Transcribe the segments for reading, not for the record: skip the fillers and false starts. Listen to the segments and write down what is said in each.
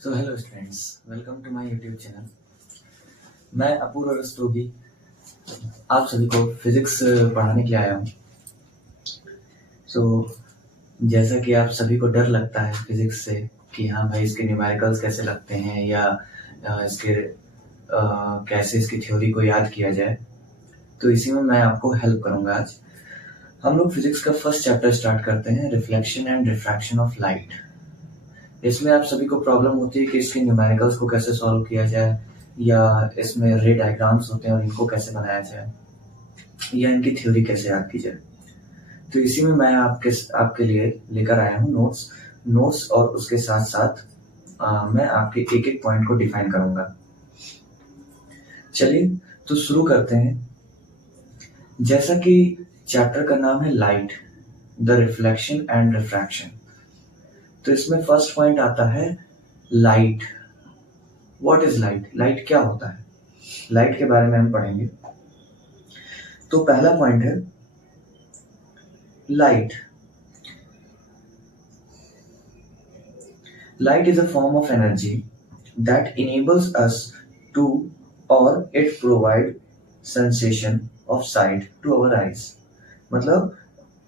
So hello students, welcome to my YouTube channel. मैं अपूर्व रस्तोगी आप सभी को फिजिक्स पढ़ाने के लिए आया हूँ। जैसा कि आप सभी को डर लगता है फिजिक्स से कि हाँ भाई इसके न्यूमेरिकल्स कैसे लगते हैं या इसके कैसे इसकी थ्योरी को याद किया जाए, तो इसी में मैं आपको हेल्प करूँगा। आज हम लोग फिजिक्स का फर्स्ट चैप्टर स्टार्ट करते हैं, reflection and refraction of light. इसमें आप सभी को प्रॉब्लम होती है कि इसके न्यूमेरिकल्स को कैसे सॉल्व किया जाए, या इसमें रे डायग्राम्स होते हैं और इनको कैसे बनाया जाए, या इनकी थ्योरी कैसे याद की जाए। तो इसी में मैं आपके लिए लेकर आया हूँ नोट्स और उसके साथ साथ मैं आपके एक एक पॉइंट को डिफाइन करूंगा। चलिए तो शुरू करते हैं। जैसा कि चैप्टर का नाम है light, the reflection and refraction, तो इसमें फर्स्ट पॉइंट आता है light. What is light? Light क्या होता है? लाइट के बारे में हम पढ़ेंगे। तो पहला पॉइंट है light. Light is a form of energy that enables us to, or it provide sensation of sight to our eyes। मतलब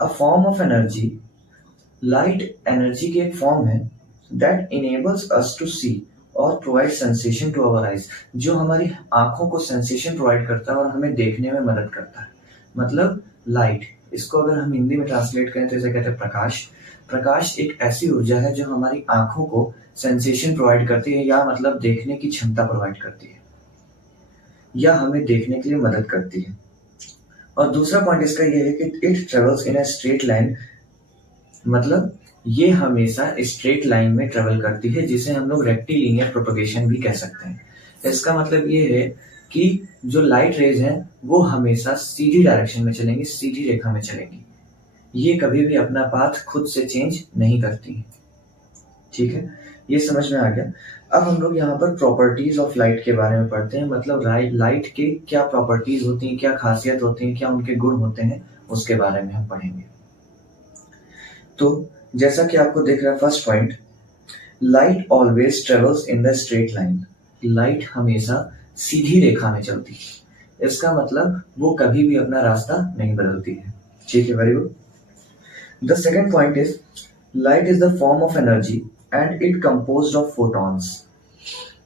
a form of energy, light energy की एक फॉर्म है that enables us to see और provide sensation to our eyes, जो हमारी आंखों को sensation provide करता है और हमें देखने में मदद करता है। मतलब लाइट, इसको अगर हम हिंदी में ट्रांसलेट करें तो इसे कहते हैं प्रकाश। प्रकाश एक ऐसी ऊर्जा है जो हमारी आंखों को सेंसेशन प्रोवाइड करती है, या मतलब देखने की क्षमता प्रोवाइड करती है, या हमें देखने के लिए मदद करती है। और दूसरा पॉइंट इसका यह है कि it travels in a straight line, मतलब ये हमेशा स्ट्रेट लाइन में ट्रेवल करती है, जिसे हम लोग रेक्टिलिनियर प्रोपगेशन भी कह सकते हैं। इसका मतलब ये है कि जो लाइट रेज हैं वो हमेशा सीधी डायरेक्शन में चलेंगी, सीधी रेखा में चलेंगी। ये कभी भी अपना पाथ खुद से चेंज नहीं करती। ठीक है, ये समझ में आ गया। अब हम लोग यहाँ पर प्रॉपर्टीज ऑफ लाइट के बारे में पढ़ते हैं। मतलब लाइट के क्या प्रॉपर्टीज होती हैं, क्या खासियत होती है, क्या उनके गुण होते हैं, उसके बारे में हम पढ़ेंगे। तो जैसा कि आपको दिख रहा है first point, light always travels in the straight line. Light हमेशा सीधी रेखा में चलती है। इसका मतलब वो कभी भी अपना रास्ता नहीं बदलती है। ठीक है, very good. The second point is light is the form of energy and it composed of photons.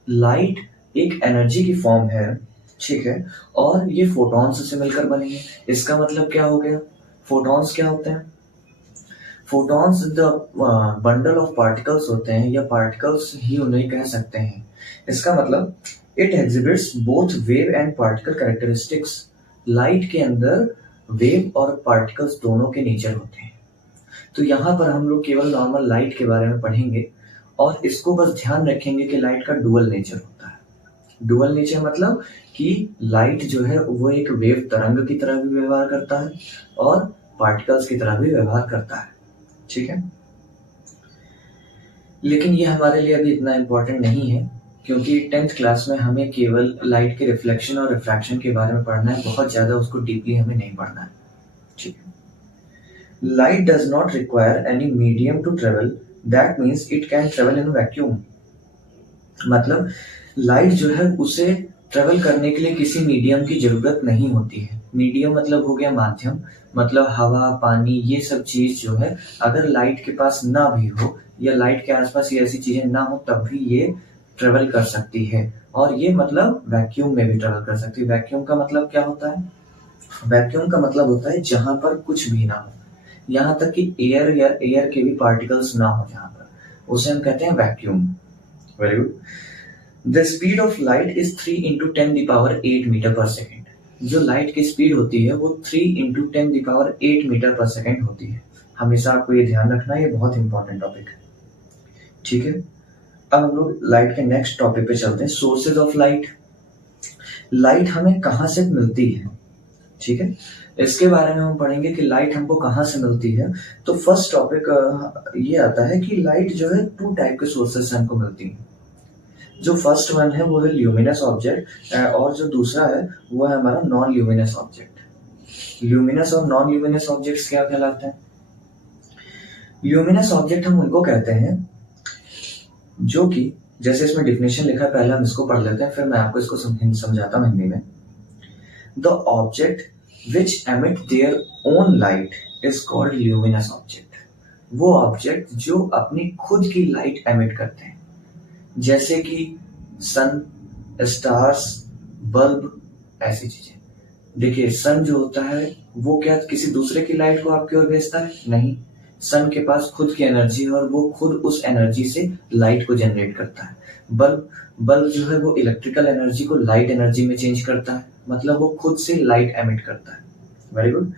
Light एक एनर्जी की फॉर्म है, ठीक है, और ये फोटॉन्स से मिलकर बनी है। इसका मतलब क्या हो गया? फोटॉन्स क्या होते हैं? Photons the bundle of particles होते हैं, या पार्टिकल्स ही उन्हें कह सकते हैं। इसका मतलब it exhibits both wave and particle characteristics. Light के अंदर वेव और पार्टिकल्स दोनों के नेचर होते हैं। तो यहाँ पर हम लोग केवल नॉर्मल लाइट के बारे में पढ़ेंगे, और इसको बस ध्यान रखेंगे कि लाइट का डुअल नेचर होता है। डुअल नेचर मतलब कि लाइट जो है वो एक वेव तरंग की तरह भी व्यवहार करता है और पार्टिकल्स की तरह भी व्यवहार करता है। ठीक है, लेकिन ये हमारे लिए अभी इतना इम्पोर्टेंट नहीं है, क्योंकि 10th क्लास में हमें केवल लाइट के रिफ्लेक्शन और रिफ्रैक्शन के बारे में पढ़ना है। बहुत ज्यादा उसको डीपली हमें नहीं पढ़ना है। ठीक है, light does not require any medium to travel, that means it can travel in vacuum. मतलब लाइट जो है उसे ट्रेवल करने के लिए किसी मीडियम की जरूरत नहीं होती है। मीडियम मतलब हो गया माध्यम, मतलब हवा, पानी, ये सब चीज जो है अगर लाइट के पास ना भी हो, या लाइट के आसपास ये ऐसी चीजें ना हो, तब भी ये ट्रेवल कर सकती है। और ये मतलब वैक्यूम में भी ट्रेवल कर सकती है। वैक्यूम का मतलब क्या होता है? वैक्यूम का मतलब होता है जहां पर कुछ भी ना हो, यहाँ तक कि एयर या एयर के भी पार्टिकल्स ना हो, जहां पर, उसे हम कहते हैं vacuum. Very good. The speed of light is 3 × 10⁸ metre per second. जो लाइट की स्पीड होती है वो 3 × 10⁸ मीटर पर सेकेंड होती है। हमेशा आपको ये ध्यान रखना है, ये बहुत इंपॉर्टेंट टॉपिक है। ठीक है, अब हम लोग लाइट के नेक्स्ट टॉपिक पे चलते हैं, सोर्सेज ऑफ लाइट। लाइट हमें कहाँ से मिलती है? ठीक है, इसके बारे में हम पढ़ेंगे कि लाइट हमको कहाँ से मिलती है। तो फर्स्ट टॉपिक ये आता है कि लाइट जो है 2 टाइप के सोर्सेज से हमको मिलती है। जो फर्स्ट वन है वो है ल्यूमिनस ऑब्जेक्ट, और जो दूसरा है वो है हमारा नॉन ल्यूमिनस ऑब्जेक्ट। ल्यूमिनस और नॉन ल्यूमिनस ऑब्जेक्ट्स क्या कहलाते हैं? ल्यूमिनस ऑब्जेक्ट हम उनको कहते हैं जो कि जैसे इसमें डिफिनेशन लिखा है, पहले हम इसको पढ़ लेते हैं, फिर मैं आपको इसको समझाता हूँ हिंदी में। The object which emit their own light is called luminous object. वो ऑब्जेक्ट जो अपनी खुद की लाइट एमिट करते हैं, जैसे कि सन, स्टार्स, बल्ब, ऐसी चीजें। देखिए सन जो होता है वो क्या किसी दूसरे की लाइट को आपकी ओर भेजता है? नहीं, सन के पास खुद की एनर्जी है और वो खुद उस एनर्जी से लाइट को जनरेट करता है। बल्ब जो है वो इलेक्ट्रिकल एनर्जी को लाइट एनर्जी में चेंज करता है, मतलब वो खुद से लाइट एमिट करता है। Very good.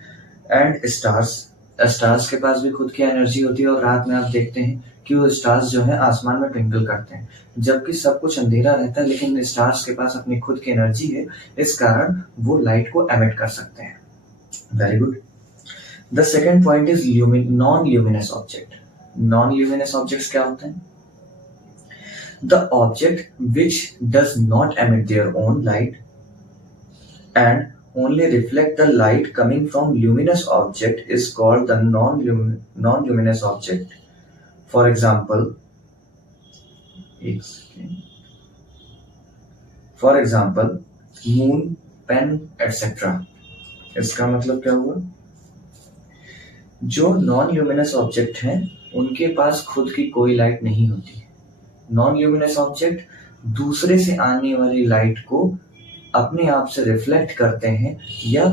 एंड स्टार्स के पास भी खुद की एनर्जी होती है और रात में आप देखते हैं कि वो स्टार्स जो है आसमान में ट्विंकल करते हैं, जबकि सब कुछ अंधेरा रहता है, लेकिन स्टार्स के पास अपनी खुद की एनर्जी है, इस कारण वो लाइट को एमिट कर सकते हैं। Very good. The second point is non luminous object. Non luminous objects क्या होते हैं? The object which does not emit their own light and only reflect the light coming from luminous object is called the non-luminous object. For example, moon, pen, etc. इसका मतलब क्या हुआ? जो non luminous object हैं उनके पास खुद की कोई लाइट नहीं होती है। नॉन ल्यूमिनस ऑब्जेक्ट दूसरे से आने वाली लाइट को अपने आप से रिफ्लेक्ट करते हैं, या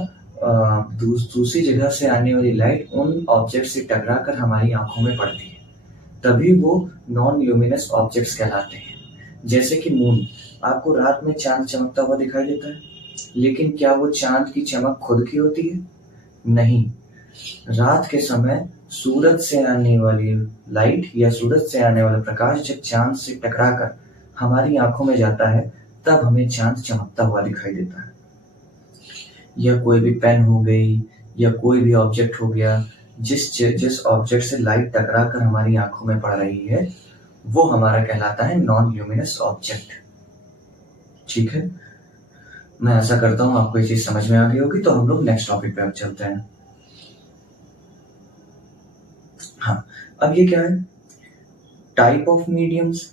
दूसरी जगह से आने वाली लाइट उन ऑब्जेक्ट से टकराकर हमारी आंखों में पड़ती है, तभी वो नॉन ल्यूमिनस ऑब्जेक्ट्स कहलाते हैं। जैसे कि मून, आपको रात में चांद चमकता हुआ दिखाई देता है, लेकिन क्या वो चांद की चमक खुद की होती है? नहीं। रात के समय सूरज से आने वाली लाइट या सूरज से आने वाला प्रकाश जब चांद से टकराकर हमारी आंखों में जाता है, तब हमें चांद चमकता हुआ दिखाई देता है। या कोई भी पेन हो गई या कोई भी ऑब्जेक्ट हो गया, जिस ऑब्जेक्ट से लाइट टकराकर हमारी आंखों में पड़ रही है, वो हमारा कहलाता है नॉन ल्यूमिनस ऑब्जेक्ट। ठीक है, मैं ऐसा करता हूं आपको ये चीज समझ में आ गई होगी, तो हम लोग नेक्स्ट टॉपिक पे अब चलते हैं। हाँ, अब ये क्या है? Type of mediums.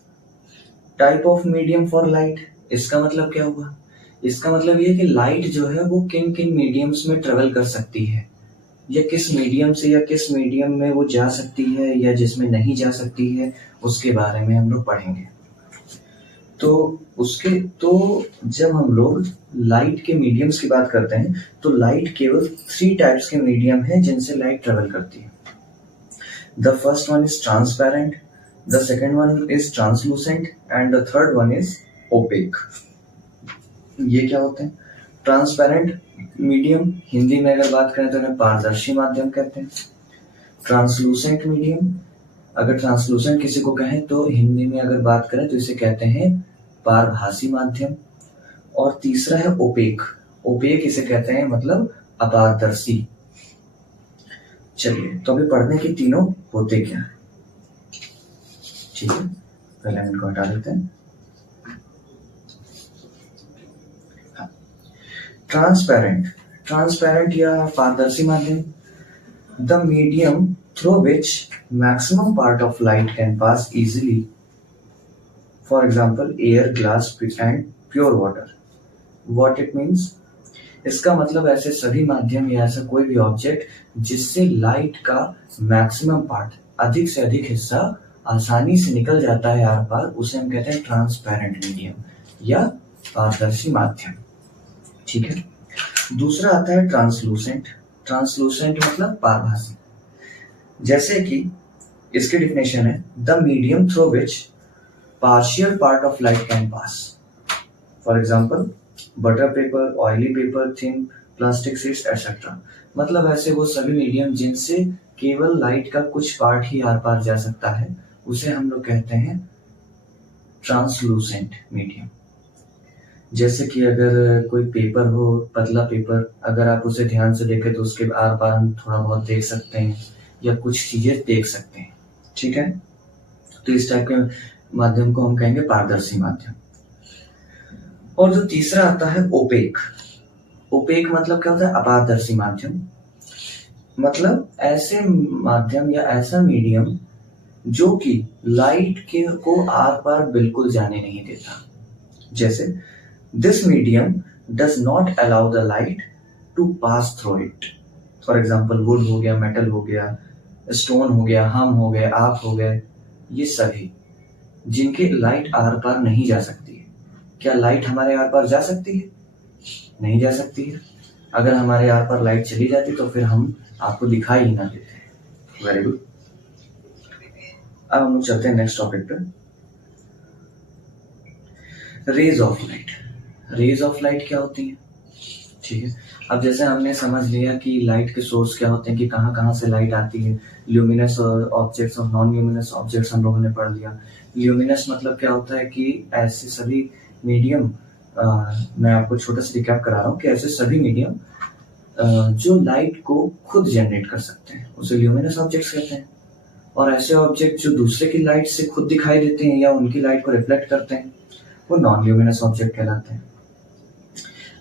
Type of medium for light, इसका मतलब क्या हुआ? इसका मतलब ये कि लाइट जो है वो किन किन मीडियम्स में ट्रेवल कर सकती है, या किस मीडियम से या किस मीडियम में वो जा सकती है या जिसमें नहीं जा सकती है, उसके बारे में हम लोग पढ़ेंगे। तो जब हम लोग लाइट के मीडियम्स की बात करते हैं, तो लाइट केवल 3 टाइप्स के मीडियम है जिनसे लाइट ट्रेवल करती है। The first one is transparent, the second one is translucent and the third one is opaque. ये क्या होते हैं? ट्रांसपेरेंट मीडियम, हिंदी में अगर बात करें तो इन्हें पारदर्शी माध्यम कहते हैं। ट्रांसलूसेंट मीडियम, अगर ट्रांसलूसेंट किसी को कहें तो हिंदी में अगर बात करें तो इसे कहते हैं पारभासी माध्यम। और तीसरा है ओपेक। ओपेक इसे कहते हैं मतलब अपारदर्शी। चलिए, तो अभी पढ़ने के तीनों होते क्या है। ठीक है, पहले हम इनको हटा देते हैं। ट्रांसपेरेंट या पारदर्शी माध्यम, the medium through which maximum part of light can pass easily, for example air, glass and pure water. What it means? इसका मतलब ऐसे सभी माध्यम या ऐसा कोई भी ऑब्जेक्ट जिससे लाइट का मैक्सिमम पार्ट, अधिक से अधिक हिस्सा आसानी से निकल जाता है आर पार, उसे हम कहते हैं ट्रांसपेरेंट मीडियम या पारदर्शी माध्यम। ठीक है, दूसरा आता है ट्रांसलूसेंट। ट्रांसलूसेंट मतलब पारभासी। जैसे कि इसकी डिफिनेशन है, the medium through which partial part of light can pass. For example butter paper, oily paper, thin plastic sheets etcetera. मतलब ऐसे वो सभी मीडियम जिनसे केवल लाइट का कुछ पार्ट ही आर पार जा सकता है, उसे हम लोग कहते हैं ट्रांसलूसेंट मीडियम। जैसे कि अगर कोई पेपर हो, पतला पेपर, अगर आप उसे ध्यान से देखें तो उसके आर पार थोड़ा बहुत देख सकते हैं या कुछ चीजें देख सकते हैं। ठीक है, तो इस टाइप के माध्यम को हम कहेंगे पारदर्शी माध्यम। और जो तीसरा आता है ओपेक। ओपेक मतलब क्या होता है? अपारदर्शी माध्यम। मतलब ऐसे माध्यम या ऐसा मीडियम जो कि लाइट के को आर पार बिल्कुल जाने नहीं देता। जैसे this medium does not allow the light to pass through it. For example wood हो गया, मेटल हो गया, स्टोन हो गया, हम हो गए, आप हो गए, ये सभी जिनके लाइट आर पार नहीं जा सकती है। क्या लाइट हमारे आर पार जा सकती है? नहीं जा सकती है। अगर हमारे आर पार लाइट चली जाती तो फिर हम आपको दिखाई ही ना देते। Very good. अब हम लोग चलते हैं नेक्स्ट टॉपिक पे, rays of light. Rays of light क्या होती है? ठीक है, अब जैसे हमने समझ लिया कि लाइट के सोर्स क्या होते हैं, कि कहाँ कहाँ से लाइट आती है, ल्यूमिनस ऑब्जेक्ट्स और नॉन ल्यूमिनस ऑब्जेक्ट्स हम लोगों ने पढ़ लिया। ल्यूमिनस मतलब क्या होता है कि ऐसे सभी मीडियम, मैं आपको छोटा सा रिकैप करा रहा हूँ कि ऐसे सभी मीडियम जो लाइट को खुद जनरेट कर सकते हैं उसे ल्यूमिनस ऑब्जेक्ट्स कहते हैं, और ऐसे ऑब्जेक्ट जो दूसरे की लाइट से खुद दिखाई देते हैं या उनकी लाइट को रिफ्लेक्ट करते हैं वो नॉन ल्यूमिनस ऑब्जेक्ट कहलाते हैं।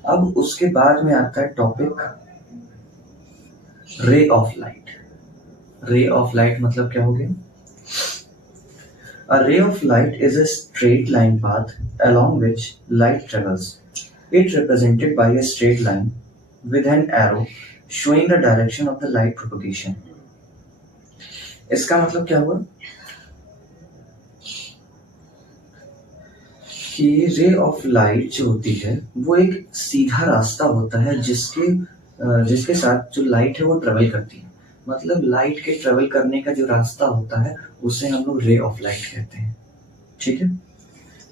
अब उसके बाद में आता है topic ray of light. Ray of light मतलब क्या हो गया? A ray of light is a straight line path along which light travels. It represented by a straight line with an arrow showing the direction of the light propagation. इसका मतलब क्या हुआ कि ray of light जो होती है वो एक सीधा रास्ता होता है जिसके साथ जो लाइट है वो ट्रेवल करती है। मतलब लाइट के ट्रेवल करने का जो रास्ता होता है उसे हम लोग रे ऑफ लाइट कहते हैं। ठीक है,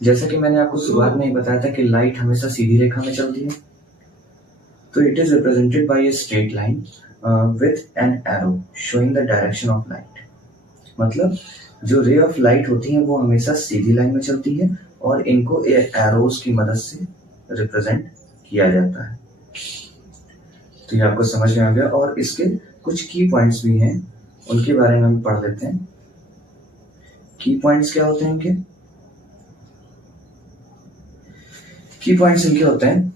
जैसा कि मैंने आपको शुरुआत में ही बताया था कि लाइट हमेशा सीधी रेखा में चलती है, तो it is represented by a straight line with an arrow showing the direction of light. मतलब जो रे ऑफ लाइट होती है वो हमेशा सीधी लाइन में चलती है और इनको एरोज की मदद से रिप्रेजेंट किया जाता है। तो ये आपको समझ में आ गया, और इसके कुछ की पॉइंट्स भी हैं, उनके बारे में हम पढ़ लेते हैं। की पॉइंट्स क्या होते हैं इनके? की पॉइंट्स इनके होते हैं,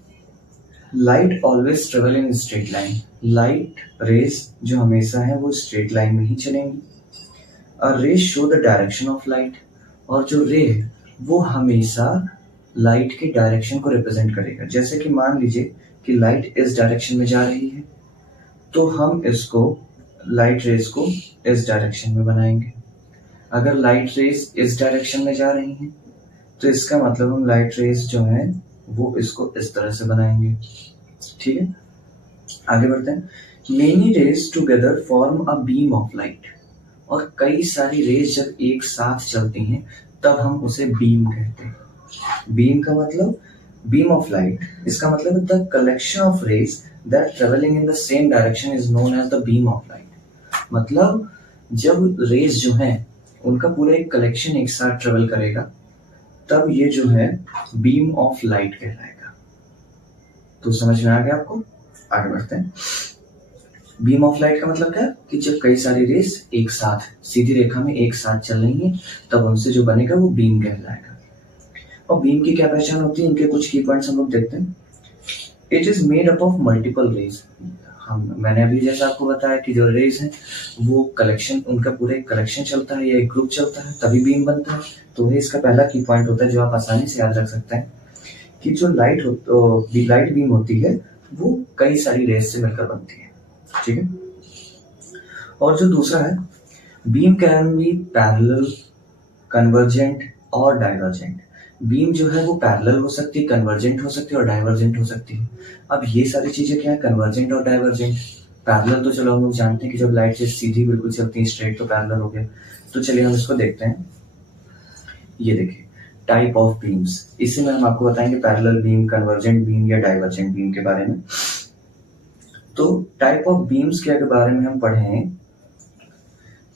light always travel in straight line. Light rays जो हमेशा है वो स्ट्रेट लाइन में ही चलेंगी। अ रे show the direction of light, और जो रे है वो हमेशा लाइट के डायरेक्शन को रिप्रेजेंट करेगा। जैसे कि मान लीजिए कि लाइट इस डायरेक्शन में जा रही है तो हम इसको लाइट रेज को इस डायरेक्शन में बनाएंगे। अगर लाइट रेज इस डायरेक्शन में जा रही हैं तो इसका मतलब हम लाइट रेज जो है वो इसको इस तरह से बनाएंगे। ठीक है, आगे बढ़ते हैं। Many rays together form a beam of light, और कई सारी रेज जब एक साथ चलती हैं तब हम उसे बीम कहते हैं। बीम का मतलब बीम ऑफ लाइट, इसका मतलब the collection of rays that travelling in the same direction is known as the beam of light. मतलब जब रेज जो है उनका पूरा एक कलेक्शन एक साथ ट्रेवल करेगा तब ये जो है बीम ऑफ लाइट कहलाएगा। तो समझ में आ गया आपको? आगे बढ़ते हैं। बीम ऑफ लाइट का मतलब क्या है कि जब कई सारी रेज एक साथ सीधी रेखा में एक साथ चल रही हैं तब उनसे जो बनेगा वो बीम कहलाएगा। और बीम की क्या पहचान होती है, इनके कुछ की पॉइंट्स हम लोग देखते हैं। It is made up of multiple rays. मैंने अभी जैसा आपको बताया कि जो रेज है वो कलेक्शन, उनका पूरा एक कलेक्शन चलता है या एक ग्रुप चलता है तभी बीम बनता है। तो वही इसका पहला की पॉइंट होता है जो आप आसानी से याद रख सकते हैं कि जो लाइट बीम होती है वो कई सारी रेज से मिलकर बनती है। ठीक है, और जो दूसरा है, beam can be parallel, convergent और डाइवर्जेंट। बीम जो है वो पैरेलल हो सकती है, कन्वर्जेंट हो सकती है और डाइवर्जेंट हो सकती है। अब ये सारी चीजें क्या है, कन्वर्जेंट और डाइवर्जेंट। पैरेलल तो चलो हम लोग जानते हैं कि जब लाइट से सीधी बिल्कुल चलती है स्ट्रेट तो पैरेलल हो गया। तो चलिए हम इसको देखते हैं। ये देखिए टाइप ऑफ बीम्स, इसी में हम आपको बताएंगे पैरेलल बीम, कन्वर्जेंट बीम या डाइवर्जेंट बीम के बारे में। तो टाइप ऑफ बीम्स के बारे में हम पढ़े हैं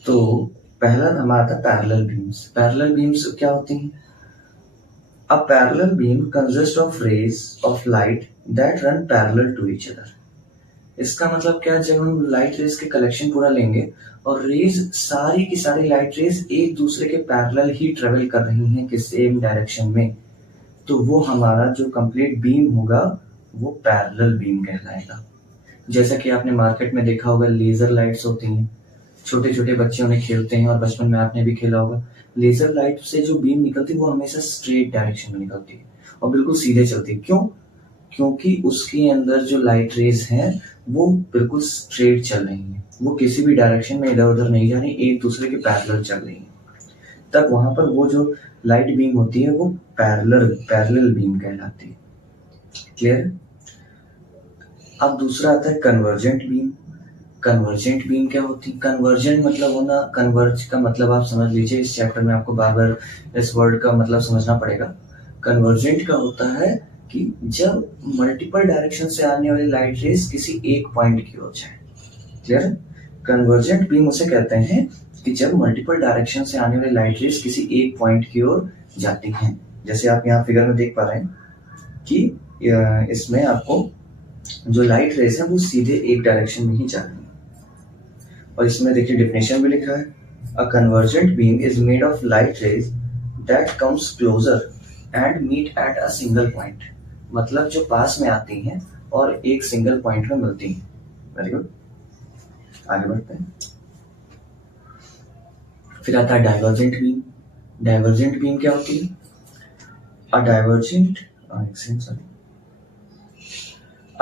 तो पहला हमारा था पैरेलल बीम्स। पैरेलल बीम्स क्या होती हैं? A parallel beam consists of rays of light that run parallel to each other. इसका मतलब क्या है, जब हम लाइट रेज के कलेक्शन पूरा लेंगे और रेज सारी की सारी लाइट रेज एक दूसरे के पैरेलल ही ट्रेवल कर रही हैं कि सेम डायरेक्शन में, तो वो हमारा जो कंप्लीट बीम होगा वो पैरेलल बीम कहलाएगा। जैसा कि आपने मार्केट में देखा होगा लेजर लाइट्स होती हैं, छोटे छोटे बच्चे उन्हें खेलते हैं और बचपन में आपने भी खेला होगा। लेजर लाइट से जो बीम निकलती है वो हमेशा स्ट्रेट डायरेक्शन में निकलती है और बिल्कुल सीधे चलती है। क्यों? क्योंकि उसके अंदर जो लाइट रेज हैं वो बिल्कुल स्ट्रेट चल रही हैं, वो किसी भी डायरेक्शन में इधर उधर नहीं जा रही, एक दूसरे के पैरेलल चल रही हैं। तब वहां पर वो जो लाइट बीम होती है वो पैरेलल बीम कहलाती है। क्लियर? अब दूसरा आता है कन्वर्जेंट बीम। कन्वर्जेंट बीम क्या होती है? कन्वर्जेंट मतलब होना, कन्वर्ज का मतलब आप समझ लीजिए, इस चैप्टर में आपको बार बार इस वर्ड का मतलब समझना पड़ेगा। कन्वर्जेंट का होता है कि जब मल्टीपल डायरेक्शन से आने वाली लाइट रेज किसी एक पॉइंट की ओर जाए। क्लियर? कन्वर्जेंट बीम उसे कहते हैं कि जब मल्टीपल डायरेक्शन से आने वाली लाइट रेज किसी एक पॉइंट की ओर जाती हैं। जैसे आप यहाँ फिगर में देख पा रहे हैं कि इसमें आपको जो लाइट रेज है वो सीधे एक डायरेक्शन में ही जा रही है। और इसमें देखिए डेफिनेशन भी लिखा है, a convergent beam is made of light rays that comes closer and meet at a single point. मतलब जो पास में आती हैं और एक सिंगल पॉइंट में मिलती हैं। वेरी गुड, आगे बढ़ते हैं। फिर आता है डाइवर्जेंट बीम। डाइवर्जेंट बीम क्या होती है? अ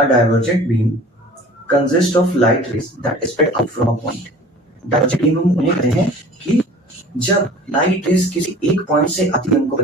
divergent beam consists of light rays that spread out from a point. Divergent beam हम उन्हें कहते हैं कि जब लाइट रेज किसी एक पॉइंट से आती है, हमको